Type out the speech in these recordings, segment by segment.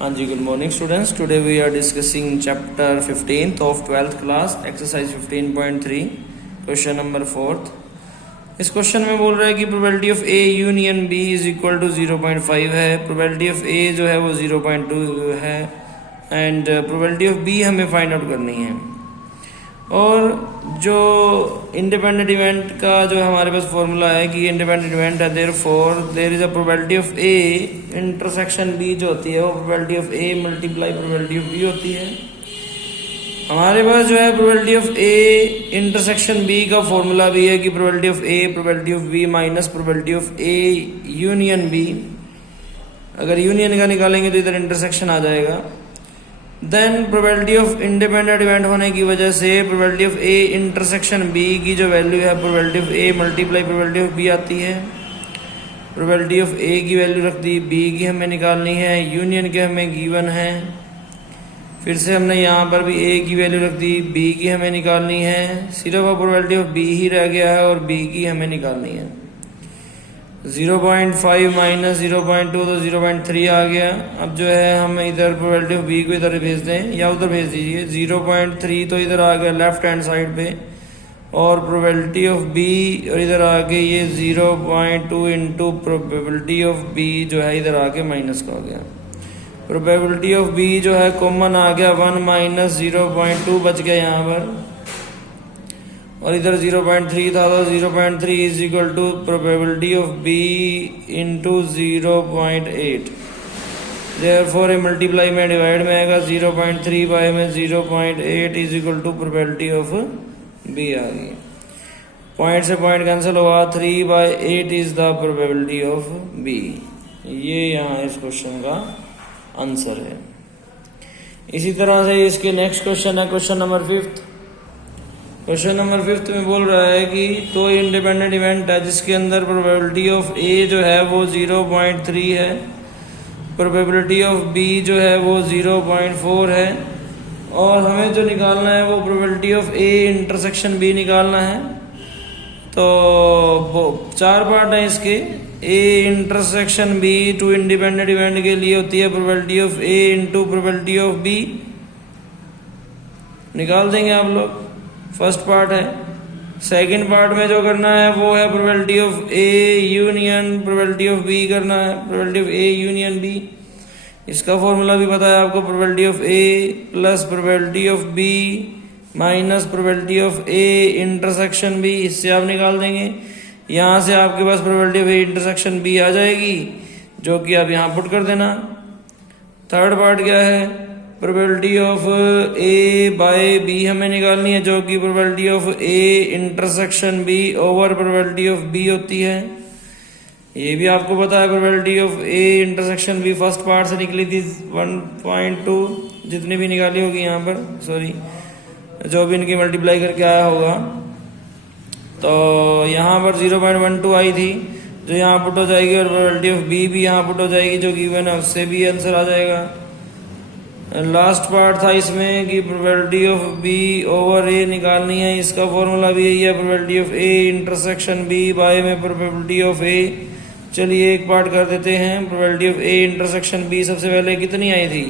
हाँ जी, good morning students. Today we are discussing chapter 15th of 12th class, exercise 15.3, question number 4। इस question में बोल रहा है कि probability of A union B is equal to 0.5 है। प्रोबेबिलिटी ऑफ ए जो है वो 0.2 है एंड प्रोबेबिलिटी ऑफ बी हमें फाइंड आउट करनी है। और जो इंडिपेंडेंट इवेंट का जो हमारे पास फॉर्मूला है कि इंडिपेंडेंट इवेंट है, therefore there is a probability of A intersection B जो होती है वो probability of A multiply probability of B होती है। हमारे पास जो है probability of A intersection B का फॉर्मूला भी है कि probability of A probability of B minus probability of A union B. अगर यूनियन का निकालेंगे तो इधर इंटरसेक्शन आ जाएगा। Then probability of independent event होने की वजह से probability of A intersection B की जो वैल्यू है probability of A multiply probability of B आती है। प्रोबेबिलिटी ऑफ ए की वैल्यू रख दी, बी की हमें निकालनी है, यूनियन के हमें गिवन है। फिर से हमने यहाँ पर भी ए की वैल्यू रख दी, बी की हमें निकालनी है। सिर्फ प्रोबेबिलिटी ऑफ बी ही रह गया है और बी की हमें निकालनी है। 0.5 माइनस 0.2 तो 0.3 आ गया। अब जो है हम इधर प्रोबेबिलिटी ऑफ बी को इधर भेज दें या उधर भेज दीजिए। 0.3 तो इधर आ गया लेफ्ट हैंड साइड पे और प्रोबेबिलिटी ऑफ बी और इधर आके ये 0.2 इंटू प्रोबेबिलिटी ऑफ बी जो है इधर आके माइनस का हो गया। प्रोबेबिलिटी ऑफ बी जो है कॉमन आ गया, 1 माइनस 0.2 बच गया यहाँ पर और इधर 0.3 था तो 0.3 is equal to probability of B into 0.8। Therefore multiply में डिवाइड में आएगा 0.3 बाय में 0.8 is equal to probability of B आ गई। पॉइंट से पॉइंट कैंसिल हुआ, 3/8 is the probability of B. ये यहाँ इस क्वेश्चन का आंसर है। इसी तरह से इसके नेक्स्ट क्वेश्चन है क्वेश्चन नंबर 5। क्वेश्चन नंबर 5 में बोल रहा है कि तो इंडिपेंडेंट इवेंट है जिसके अंदर प्रोबेबिलिटी ऑफ ए जो है वो 0.3 है, प्रोबेबिलिटी ऑफ बी जो है वो 0.4 है और हमें जो निकालना है वो probability of A intersection B निकालना है। तो वो 4 पार्ट है इसके। A intersection B two independent event के लिए होती है probability of A into probability of B. निकाल देंगे आप लोग। फर्स्ट पार्ट है। सेकंड पार्ट में जो करना है वो है probability of A union probability of B करना है, probability of A union B. इसका फॉर्मूला भी पता है आपको, probability of A plus probability of B minus probability of A intersection B. इससे आप निकाल देंगे। यहाँ से आपके पास probability of A intersection B आ जाएगी जो कि आप यहाँ पुट कर देना। थर्ड पार्ट क्या है, probability of A by B हमें निकालनी है जो कि probability of A intersection B over probability of B होती है। ये भी आपको पता है, probability of A intersection B first part से निकली थी 1.2, जितनी भी निकाली होगी यहाँ पर, सॉरी जो भी इनकी मल्टीप्लाई करके आया होगा। तो यहाँ पर 0.12 आई थी जो यहाँ पुट हो जाएगी और प्रोबेबिलिटी ऑफ बी भी यहाँ पुट हो जाएगी जो गिवन है, उससे भी आंसर आ जाएगा। लास्ट पार्ट था इसमें कि probability of B over A निकालनी है। इसका फॉर्मूला भी यही है, probability of A intersection B by में प्रोबेबिलिटी ऑफ ए। चलिए एक पार्ट कर देते हैं। Probability of A intersection B सबसे पहले कितनी आई थी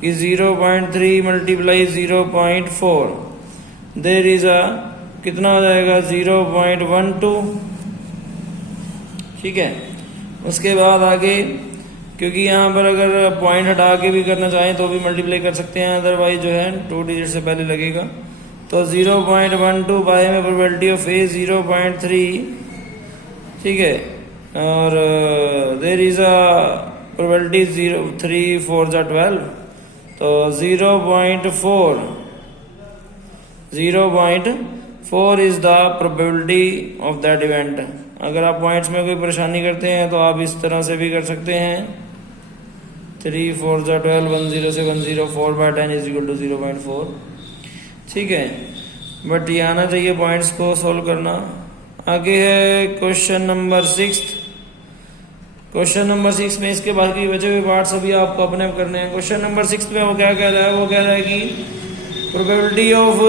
कि 0.3 मल्टीप्लाई 0.4, देयर इज अ कितना हो जाएगा 0.12। ठीक है। उसके बाद आगे, क्योंकि यहाँ पर अगर पॉइंट हटा के भी करना चाहें तो भी मल्टीप्लाई कर सकते हैं, अदरवाइज जो है 2 डिजिट से पहले लगेगा। तो 0.12 बाय में प्रोबेबिलिटी ऑफ ए 0.3, ठीक है, और देयर इज अ प्रोबेबिलिटी 3 4 12, तो 0.4 is the probability of that event. अगर आप पॉइंट्स में कोई परेशानी करते हैं तो आप इस तरह से भी कर सकते हैं। 3 4 12, 10 से 104 बाय 10 इज इक्वल टू 0.4। ठीक है, बट ये आना चाहिए पॉइंट्स को सोल्व करना। आगे है क्वेश्चन नंबर 6। क्वेश्चन नंबर 6 में इसके बाकी बचे हुए पार्ट सभी आपको अपने करने हैं। क्वेश्चन नंबर 6 में वो क्या कह रहा है, वो कह रहा है कि प्रोबेबिलिटी ऑफ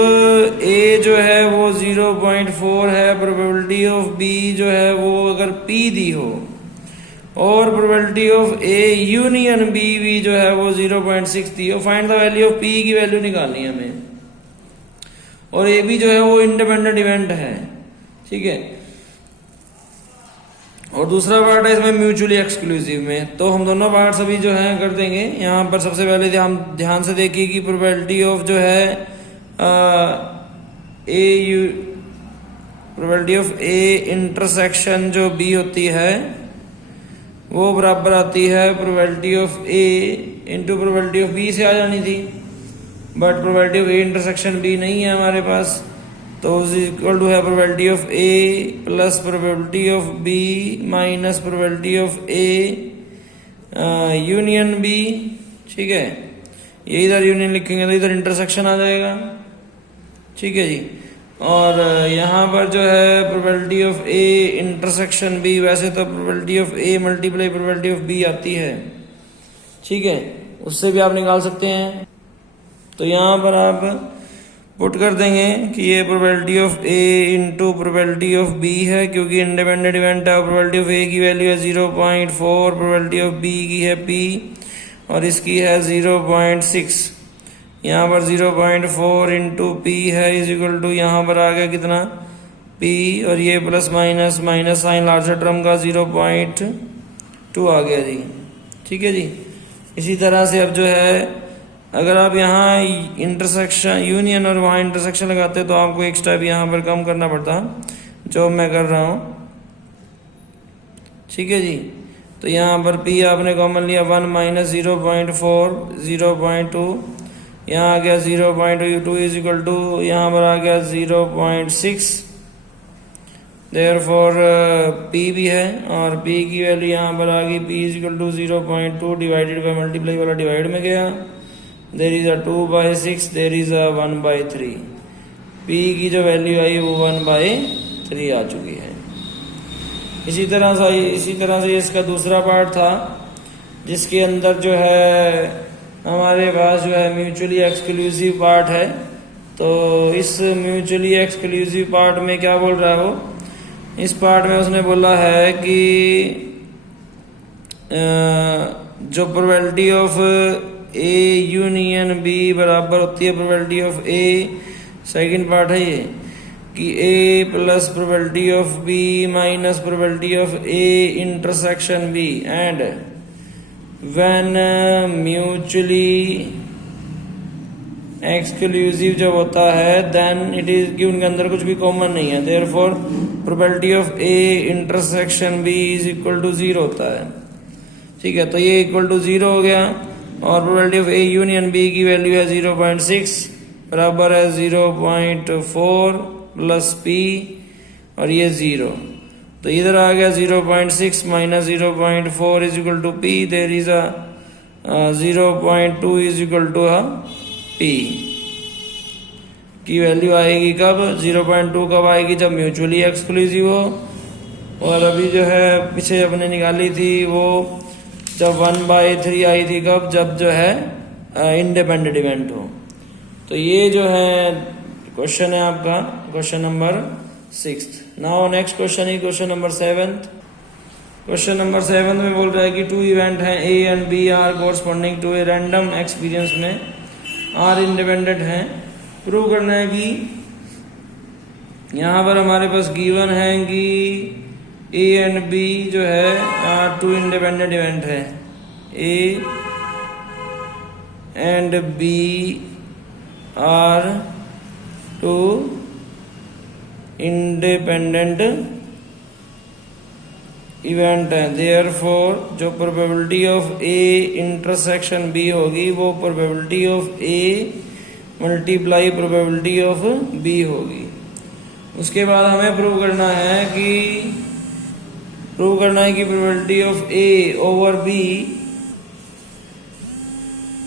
ए जो है वो 0.4 है, प्रोबेबिलिटी ऑफ बी जो है वो अगर पी दी हो और probability of A union B भी जो है वो 0.6 थी। और find the value of P की वैल्यू निकालनी है हमें, और ए भी जो है वो इंडिपेंडेंट इवेंट है, ठीक है। और दूसरा पार्ट है इसमें म्यूचुअली एक्सक्लूसिव में, तो हम दोनों पार्ट्स अभी जो है कर देंगे। यहाँ पर सबसे पहले ध्यान से देखिए कि प्रोबेबिलिटी ऑफ जो है प्रोबेबिलिटी ऑफ ए इंटरसेक्शन जो बी होती है वो बराबर आती है probability of A into probability of B से आ जानी थी, but probability of A intersection B नहीं है हमारे पास, तो इक्वल टू है probability of A plus probability of B minus probability of A union B, ठीक है। ये इधर यूनियन लिखेंगे तो इधर इंटरसेक्शन आ जाएगा, ठीक है जी। और यहाँ पर जो है probability of A intersection B, वैसे तो probability of A multiply probability of B आती है, ठीक है, उससे भी आप निकाल सकते हैं। तो यहाँ पर आप पुट कर देंगे कि ये probability of A into probability of B है, क्योंकि इंडिपेंडेंट इवेंट है। प्रोबेबिलिटी ऑफ ए की वैल्यू है 0.4, प्रोबेबिलिटी ऑफ बी की है पी और इसकी है 0.6। यहाँ पर 0.4 इंटू पी है इज इक्वल टू, यहाँ पर आ गया कितना पी, और ये plus minus minus sign larger term का 0.2 आ गया जी, ठीक है जी। इसी तरह से अब जो है अगर आप यहाँ इंटरसेक्शन यूनियन और वहाँ इंटरसेक्शन लगाते तो आपको एक स्टेप यहाँ पर कम करना पड़ता, जो मैं कर रहा हूँ, ठीक है जी। तो यहाँ पर पी आपने कॉमन लिया 1 माइनस 0.4 0.2, यहाँ आ गया 0.2 इज इक्वल टू, यहाँ पर आ गया 0.6, देयरफॉर पी भी है और पी की वैल्यू यहाँ पर आ गई P is equal to 0.2 divided by multiply वाला डिवाइड में गया, there is a 2/6, there is a 1/3। P की जो वैल्यू आई वो 1/3 आ चुकी है। इसी तरह से इसका दूसरा पार्ट था जिसके अंदर जो है हमारे पास जो है म्यूचुअली एक्सक्लूसिव पार्ट है। तो इस म्यूचुअली एक्सक्लूसिव पार्ट में क्या बोल रहा है वो, इस पार्ट में उसने बोला है कि जो probability of A union B बराबर होती है probability of A, second part है ये कि A plus probability of B minus probability of A intersection B, and when mutually exclusive जब होता है देन इट इज कि उनके अंदर कुछ भी कॉमन नहीं है, therefore probability of A intersection B is equal to 0 होता है, ठीक है। तो ये इक्वल टू 0 हो गया और probability of A union B की वैल्यू है 0.6 बराबर है 0.4 प्लस पी और ये 0, तो इधर आ गया 0.6 minus 0.4 is equal to P, there is a 0.2 is equal to P की वैल्यू आएगी कब, 0.2 कब आएगी, जब म्यूचुअली एक्सक्लूसिव हो। और अभी जो है पीछे अपने निकाली थी वो जब 1/3 आई थी कब, जब जो है इंडिपेंडेंट इवेंट हो। तो ये जो है क्वेश्चन है आपका question number 6। Now next question है क्वेश्चन नंबर 7। क्वेश्चन नंबर 7 में बोल रहा है कि 2 इवेंट हैं A and B are corresponding to a random experience में आर इंडिपेंडेंट हैं। प्रूव करना है कि यहाँ पर हमारे पास गिवन है कि ए एंड बी जो है आर 2 इंडिपेंडेंट इवेंट है, A and B are 2 independent event है। देयरफॉर जो probability of A intersection B होगी वो probability of A multiply probability of B होगी। उसके बाद हमें प्रूव करना है कि probability of A over B,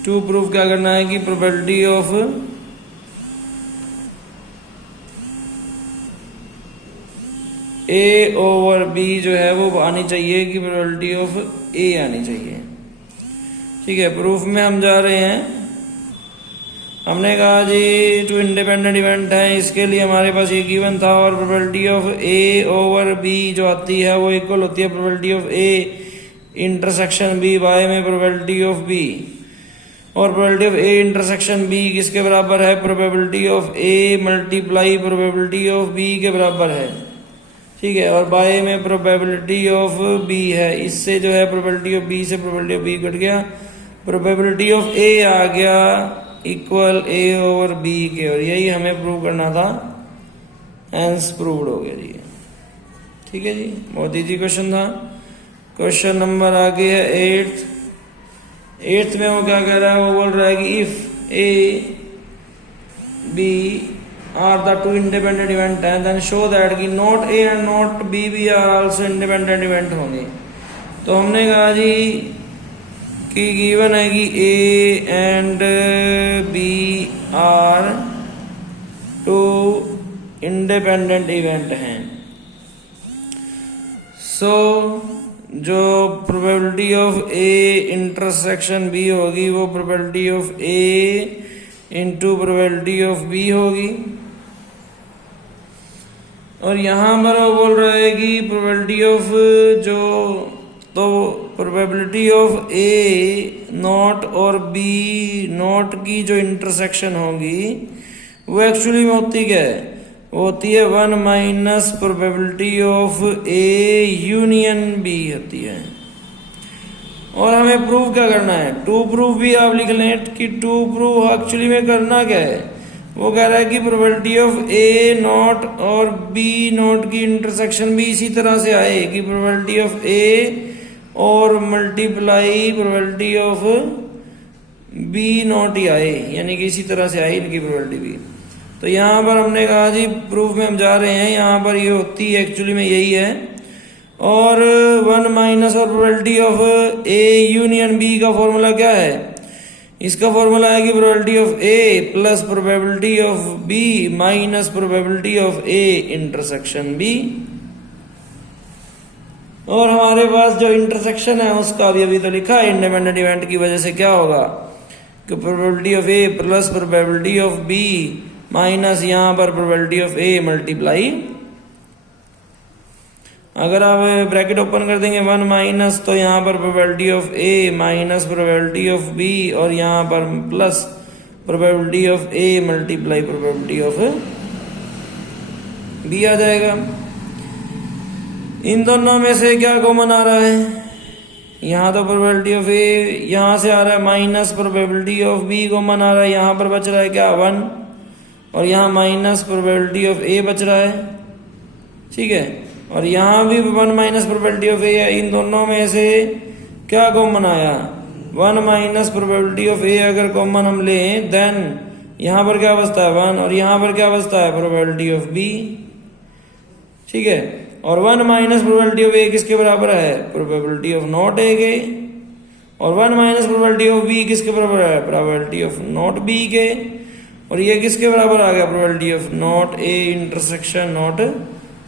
to prove क्या करना है कि probability of A over B जो है वो आनी चाहिए कि प्रोबेबिलिटी ऑफ ए आनी चाहिए, ठीक है। प्रूफ में हम जा रहे हैं, हमने कहा जी 2 इंडिपेंडेंट इवेंट है, इसके लिए हमारे पास ये गिवन था और probability of A over B जो आती है वो इक्वल होती है probability of A intersection B, वाई में प्रोबेबिलिटी ऑफ बी, और probability of A intersection B किसके बराबर है? Probability of A multiply probability of B के बराबर है, ठीक है। और बाय में प्रोबेबिलिटी ऑफ बी है, इससे जो है प्रोबेबिलिटी ऑफ बी से प्रोबेबिलिटी ऑफ बी कट गया, प्रोबेबिलिटी ऑफ ए आ गया इक्वल ए ओवर बी के, और यही हमें प्रूव करना था, हेंस प्रूव्ड हो गया जी, ठीक है जी। बहुत इजी क्वेश्चन था। क्वेश्चन नंबर आगे है 8th में वो क्या कह रहा है? वो बोल रहा है कि if A B are the two independent event है, देन शो दैट कि not A and not B भी आर आल्सो इंडिपेंडेंट इवेंट होंगे। तो हमने कहा जी कि गिवन है कि A and B are two independent event हैं। सो जो probability of A intersection B होगी वो probability of A into probability of B होगी। और यहां पर वो बोल रहा है कि प्रोबेबिलिटी ऑफ जो, तो प्रोबेबिलिटी ऑफ ए नॉट और बी नॉट की जो इंटरसेक्शन होगी वो एक्चुअली में होती क्या है? वो होती है 1 minus probability of A union B होती है। और हमें प्रूव क्या करना है? टू प्रूव भी आप लिख लें कि टू प्रूव एक्चुअली में करना क्या है? वो कह रहा है कि प्रोबेबिलिटी ऑफ ए नॉट और बी नॉट की इंटरसेक्शन भी इसी तरह से आए कि प्रोबेबिलिटी ऑफ ए और multiply probability of B not ही आए, यानी कि इसी तरह से आई इनकी प्रोबेबिलिटी भी। तो यहाँ पर हमने कहा जी प्रूफ में हम जा रहे हैं, यहाँ पर ये होती है एक्चुअली में यही है। और 1 माइनस और probability of A union B का फॉर्मूला क्या है? इसका फॉर्मूला है कि probability of A plus probability of B minus probability of A intersection B. और हमारे पास जो इंटरसेक्शन है उसका भी अभी तो लिखा है, इंडिपेंडेंट इवेंट की वजह से क्या होगा कि probability of A plus probability of B minus यहां पर प्रोबेबिलिटी ऑफ ए मल्टीप्लाई, अगर आप ब्रैकेट ओपन कर देंगे 1 माइनस, तो यहां पर probability of A minus probability of B और यहां पर plus probability of A multiply probability of B आ जाएगा। इन दोनों में से क्या कॉमन आ रहा है? यहां तो प्रोबेबिलिटी ऑफ ए यहां से आ रहा है minus probability of B common आ रहा है, यहां पर बच रहा है क्या 1, और यहाँ माइनस प्रोबेबिलिटी ऑफ ए बच रहा है, ठीक है। और यहाँ भी 1 माइनस प्रोबेबिलिटी ऑफ ए है। इन दोनों में से क्या कॉमन आया? 1 माइनस प्रोबेबिलिटी ऑफ ए अगर कॉमन हम लें, देन यहाँ पर क्या बचता है 1, और यहाँ पर क्या बचता है प्रोबेबिलिटी ऑफ बी, ठीक है। और 1 माइनस प्रोबेबिलिटी ऑफ ए किसके बराबर है? प्रोबेबिलिटी ऑफ नॉट ए के। और 1 माइनस प्रोबेबिलिटी ऑफ बी किसके बराबर है? प्रोबेबिलिटी ऑफ नॉट बी के। और ये किसके बराबर आ गया? Probability of not A intersection not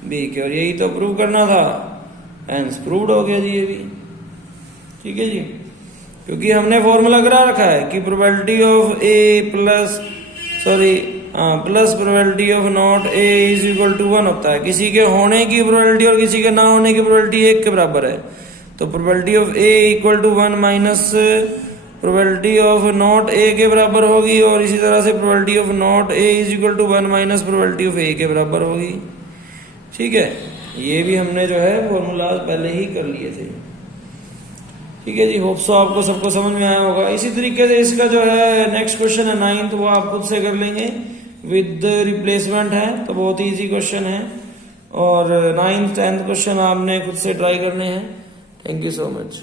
be के। और यही तो प्रूव करना था, हेंस प्रूव्ड हो गया जी ये भी, ठीक है जी। क्योंकि हमने फॉर्मूला करा रखा है कि probability of A plus probability of not A is equal to 1 होता है। किसी के होने की प्रोबेबिलिटी और किसी के ना होने की प्रोबेबिलिटी 1 के बराबर है। तो probability of A equal to 1 minus probability of not A के बराबर होगी, और इसी तरह से probability of not A is equal to 1 minus probability of A के बराबर होगी, ठीक है। ये भी हमने जो है फॉर्मूला पहले ही कर लिए थे, ठीक है जी। होप सो आपको सबको समझ में आया होगा। इसी तरीके से इसका जो है नेक्स्ट क्वेश्चन है 9th, वो आप खुद से कर लेंगे, विद रिप्लेसमेंट है, तो बहुत ही इजी क्वेश्चन है। और 9th 10th क्वेश्चन आपने खुद से ट्राई करने हैं। Thank you so much.